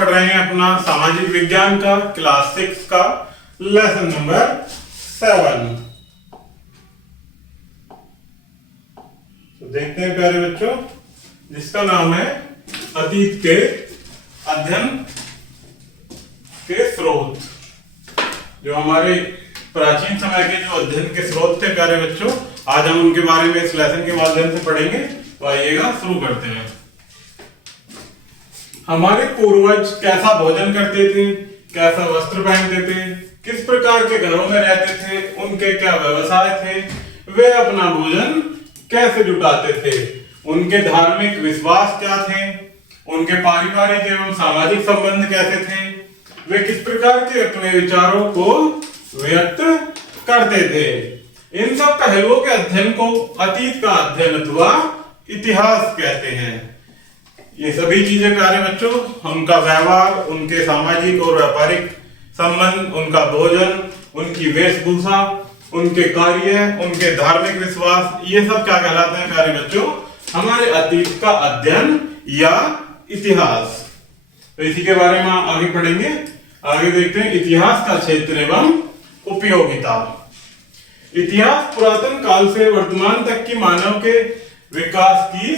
पढ़ रहे हैं अपना सामाजिक विज्ञान का क्लास 6 का लेसन नंबर 7। तो देखते हैं प्यारे बच्चों, जिसका नाम है अतीत के अध्ययन के स्रोत। जो हमारे प्राचीन समय के जो अध्ययन के स्रोत थे प्यारे बच्चों, आज हम उनके बारे में इस लेसन के माध्यम से पढ़ेंगे। तो आइएगा शुरू करते हैं। हमारे पूर्वज कैसा भोजन करते थे, कैसा वस्त्र पहनते थे, किस प्रकार के घरों में रहते थे, उनके क्या व्यवसाय थे, वे अपना भोजन कैसे जुटाते थे, उनके धार्मिक विश्वास क्या थे, उनके पारिवारिक एवं सामाजिक संबंध कैसे थे, वे किस प्रकार के अपने विचारों को व्यक्त करते थे। इन सब पहलुओं के अध्ययन को अतीत का अध्ययन अथवा इतिहास कहते हैं। ये सभी चीजें प्यारे बच्चों, उनका व्यवहार, उनके सामाजिक और व्यापारिक संबंध, उनका भोजन, उनकी वेशभूषा, उनके कार्य, उनके धार्मिक विश्वास, ये सब क्या कहलाते हैं प्यारे बच्चों? हमारे अतीत का अध्ययन या इतिहास। तो इसी के बारे में आगे पढ़ेंगे। आगे देखते हैं इतिहास का क्षेत्र एवं उपयोगिता। इतिहास पुरातन काल से वर्तमान तक की मानव के विकास की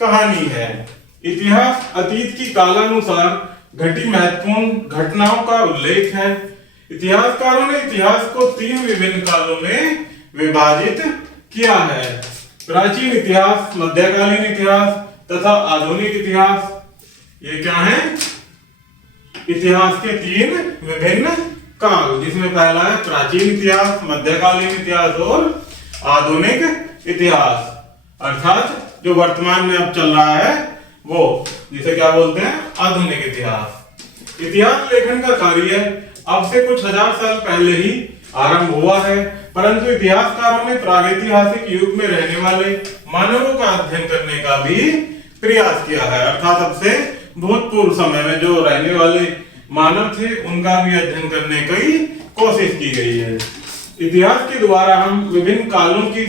कहानी है। इतिहास अतीत की कालानुसार घटी महत्वपूर्ण घटनाओं का उल्लेख है। इतिहासकारों ने इतिहास को 3 विभिन्न कालों में विभाजित किया है: प्राचीन इतिहास, मध्यकालीन इतिहास तथा आधुनिक इतिहास। ये क्या है? इतिहास के 3 विभिन्न काल, जिसमें पहला है प्राचीन इतिहास, मध्यकालीन इतिहास और आधुनिक इतिहास। अर्थात जो वर्तमान में अब चल रहा है वो, जिसे क्या बोलते हैं? आधुनिक इतिहास। इतिहास लेखन का कार्य अब से कुछ हजार साल पहले ही आरंभ हुआ है, परंतु इतिहासकारों ने प्रागैतिहासिक युग में रहने वाले मानवों का अध्ययन करने का भी प्रयास किया है। अर्थात अब से बहुत पूर्व समय में जो रहने वाले मानव थे, उनका भी अध्ययन करने की कोशिश की गई है। इतिहास के द्वारा हम विभिन्न कालों की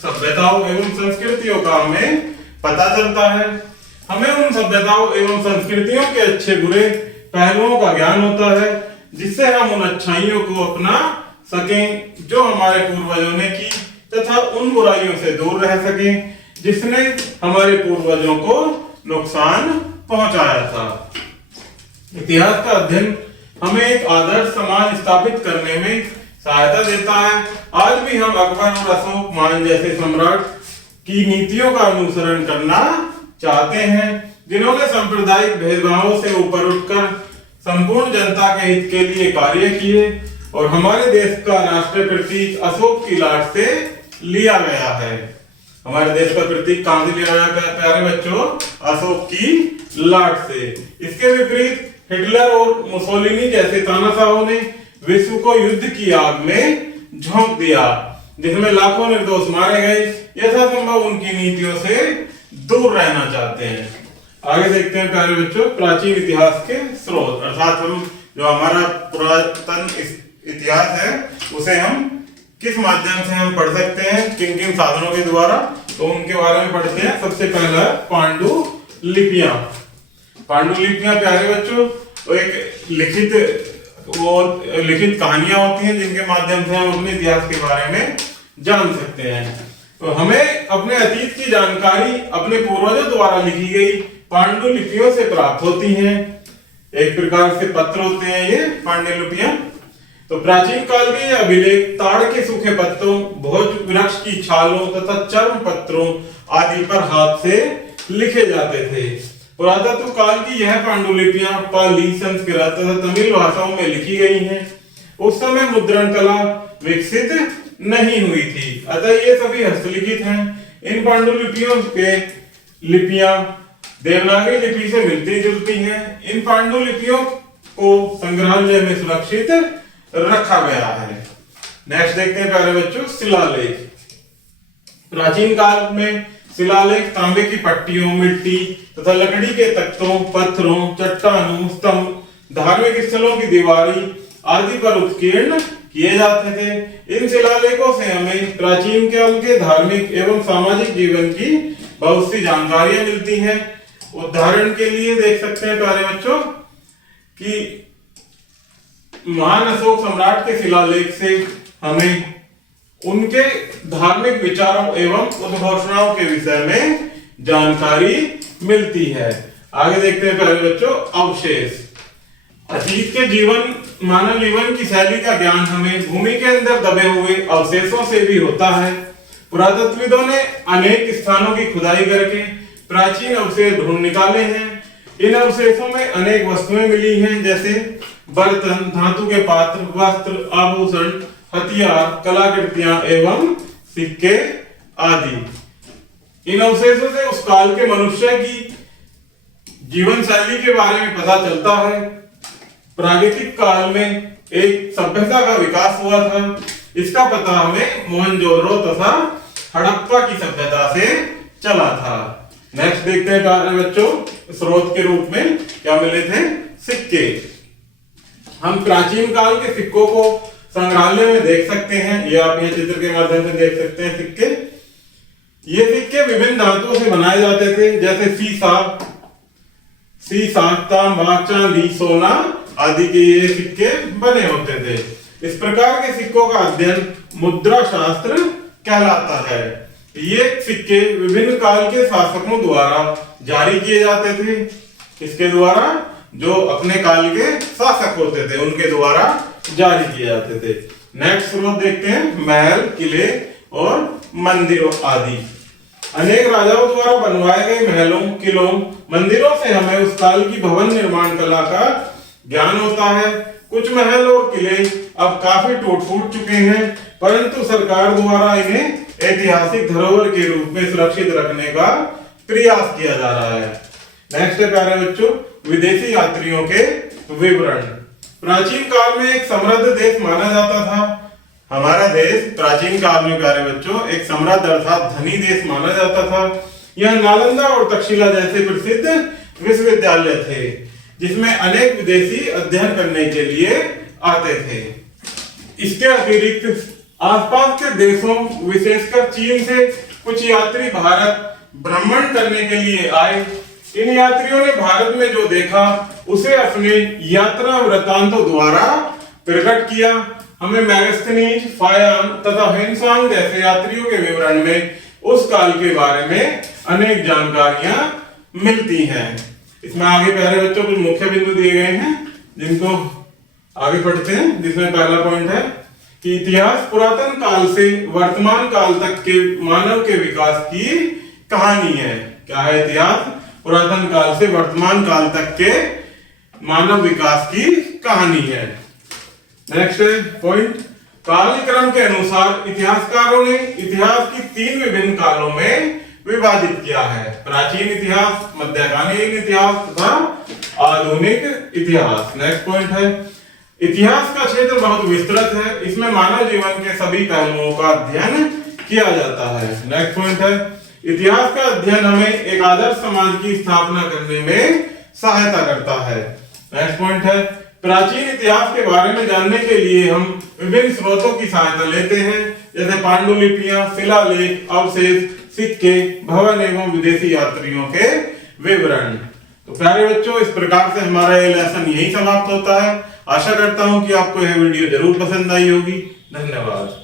सभ्यताओं एवं संस्कृतियों का हमें पता चलता है। हमें उन सभ्यताओं एवं संस्कृतियों के अच्छे बुरे पहलुओं का ज्ञान होता है, जिससे हम उन अच्छाइयों को अपना सकें जो हमारे पूर्वजों ने की, तथा उन बुराइयों से दूर रह सकें जिसने हमारे पूर्वजों को नुकसान पहुंचाया था। इतिहास का अध्ययन हमें एक आदर्श समाज स्थापित करने में सहायता देता है। आज भी हम अकबर और अशोक मान जैसे सम्राट की नीतियों का अनुसरण करना चाहते हैं, जिन्होंने सांप्रदायिक भेदभावों से ऊपर उठकर संपूर्ण जनता के हित के लिए कार्य किए, और हमारे देश का राष्ट्रीय प्रतीक अशोक की लाट से लिया गया है। हमारे देश का प्रतीक कहां से लिया गया प्यारे बच्चों? अशोक की लाट से। इसके विपरीत हिटलर और मुसोलिनी जैसे तानाशाहों ने विश्व को युद्ध की आग में झोंक दिया, जिसमें लाखों निर्दोष मारे गए। यथासंभव उनकी नीतियों से दूर रहना चाहते हैं। आगे देखते हैं प्यारे बच्चों, प्राचीन इतिहास के स्रोत। अर्थात हम जो हमारा पुरातन इतिहास है उसे हम किस माध्यम से हम पढ़ सकते हैं, किन किन साधनों के द्वारा, तो उनके बारे में पढ़ते हैं। सबसे पहला है पांडुलिपियां। पांडुलिपियां प्यारे बच्चों वो एक लिखित कहानियां होती हैं, जिनके माध्यम से हम अपने इतिहास के बारे में जान सकते हैं। तो हमें अपने अतीत की जानकारी अपने पूर्वजों द्वारा लिखी गई पांडुलिपियों से प्राप्त होती हैं। एक प्रकार से पत्र होते हैं ये पांडुलिपियां। तो प्राचीन काल के ये अभिलेख ताड़ के सूखे पत्तों, भोज वृक्ष की छालों तथा चर्म पत्रों आदि पर हाथ से लिखे जाते थे। पुरातत्व काल की यह पांडुलिपियां पाली, संस्कृत तथा तमिल भाषाओं में लिखी गई हैं। उस समय मुद्रण कला विकसित नहीं हुई थी, अतः ये सभी हस्तलिखित हैं। इन पांडुलिपियों के लिपियां देवनागरी लिपि से मिलती जुलती हैं। इन पांडुलिपियों को संग्रहालय में सुरक्षित रखा गया है। नेक्स्ट देखते हैं प्यारे बच्चों, शिलालेख। प्राचीन काल में शिलालेख तांबे की पट्टियों, मिट्टी तथा लकड़ी के तख्तों, पत्थरों, चट्टानों, स्तंभ, धार्मिक स्थलों की दीवारी आदि पर उत्कीर्ण किए जाते थे। इन शिलालेखों से हमें प्राचीन काल के धार्मिक एवं सामाजिक जीवन की बहुत सी जानकारियां मिलती हैं। उदाहरण के लिए देख सकते हैं प्यारे बच्चों, कि महान अशोक सम्राट के शिलालेख से हमें उनके धार्मिक विचारों एवं उद्घोषणाओं के विषय में जानकारी मिलती है। आगे देखते हैं पहले बच्चों अवशेष। अतीत के जीवन मानव जीवन की शैली का ज्ञान हमें भूमि के अंदर दबे हुए अवशेषों से भी होता है। पुरातत्वविदों ने अनेक स्थानों की खुदाई करके प्राचीन अवशेष ढूंढ निकाले हैं। इन अवशेषों में अनेक वस्तुएं मिली हैं, जैसे बर्तन, धातु के पात्र, वस्त्र, आभूषण, हथियार, कलाकृतियां एवं सिक्के आदि। इन अवशेषों से उस काल के मनुष्य की जीवन शैली के बारे में पता चलता है। प्रागैतिक काल में एक सभ्यता का विकास हुआ था। इसका पता हमें मोहनजोदड़ो तथा हड़प्पा की सभ्यता से चला था। नेक्स्ट देखते हैं बच्चों स्रोत के रूप में क्या मिले थे, सिक्के। हम प्राचीन काल के सिक्कों को संग्रहालय में देख सकते हैं। ये आप ये चित्र के माध्यम से देख सकते हैं सिक्के। ये सिक्के विभिन्न धातुओं से बनाए जाते थे, जैसे सीसा, तांबा, चांदी, सोना आदि के ये सिक्के बने होते थे। इस प्रकार के सिक्कों का अध्ययन मुद्रा शास्त्र कहलाता है। ये सिक्के विभिन्न काल के शासकों द्वारा जारी किए जाते थे। इसके द्वारा जो अपने काल के शासक होते थे उनके द्वारा जारी किए जाते थे। नेक्स्ट स्रोत देखते हैं महल, किले और मंदिरों आदि। अनेक राजाओं द्वारा बनवाए गए महलों, किलों, मंदिरों से हमें उस काल की भवन निर्माण कला का ज्ञान होता है। कुछ महल और किले अब काफी टूट फूट चुके हैं, परंतु सरकार द्वारा इन्हें ऐतिहासिक धरोहर के रूप में सुरक्षित रखने का प्रयास किया जा रहा है। नेक्स्ट है प्यारे बच्चों विदेशी यात्रियों के विवरण। प्राचीन काल में एक समृद्ध देश माना जाता था। हमारा देश प्राचीन काल में प्यारे बच्चों एक समृद्ध अर्थात धनी देश माना जाता था। यह नालंदा और तक्षशिला जैसे प्रसिद्ध विश्वविद्यालय थे, जिसमें अनेक विदेशी अध्ययन करने के लिए आते थे। इसके अतिरिक्त आसपास के देशों विशेषकर चीन से कुछ यात्री भारत भ्रमण करने के लिए आए। इन यात्रियों ने भारत में जो देखा उसे अपने यात्रा वृत्तांतों द्वारा प्रकट किया। हमें मैगस्थनीज, फायान तथा हेनसांग जैसे यात्रियों के विवरण में उस काल के बारे में अनेक जानकारियां मिलती हैं। इसमें आगे प्यारे बच्चों कुछ मुख्य बिंदु दिए गए हैं जिनको आगे पढ़ते हैं। जिसमें पहला पॉइंट है कि इतिहास पुरातन काल से वर्तमान काल तक के मानव के विकास की कहानी है। क्या है इतिहास? पुरातन काल से वर्तमान काल तक के मानव विकास की कहानी है। नेक्स्ट पॉइंट, कालक्रम के अनुसार इतिहासकारों ने इतिहास की 3 विभिन्न कालों में विभाजित किया है। प्राचीन इतिहास, मध्यकालीन इतिहास तथा आधुनिक इतिहास। नेक्स्ट पॉइंट है इतिहास का क्षेत्र बहुत विस्तृत है। इसमें मानव जीवन के सभी पहलुओं का अध्ययन किया जाता है। नेक्स्ट पॉइंट है इतिहास का अध्ययन हमें एक आदर्श समाज की स्थापना करने में सहायता करता है। नेक्स्ट पॉइंट है प्राचीन इतिहास के बारे में जानने के लिए हम विभिन्न स्रोतों की सहायता लेते हैं, जैसे पांडुलिपियां, शिलालेख, अवशेष, सिक्के, भवन एवं विदेशी यात्रियों के विवरण। तो प्यारे बच्चों इस प्रकार से हमारा ये लेसन यही समाप्त होता है। आशा करता हूं कि आपको यह वीडियो जरूर पसंद आई होगी। धन्यवाद।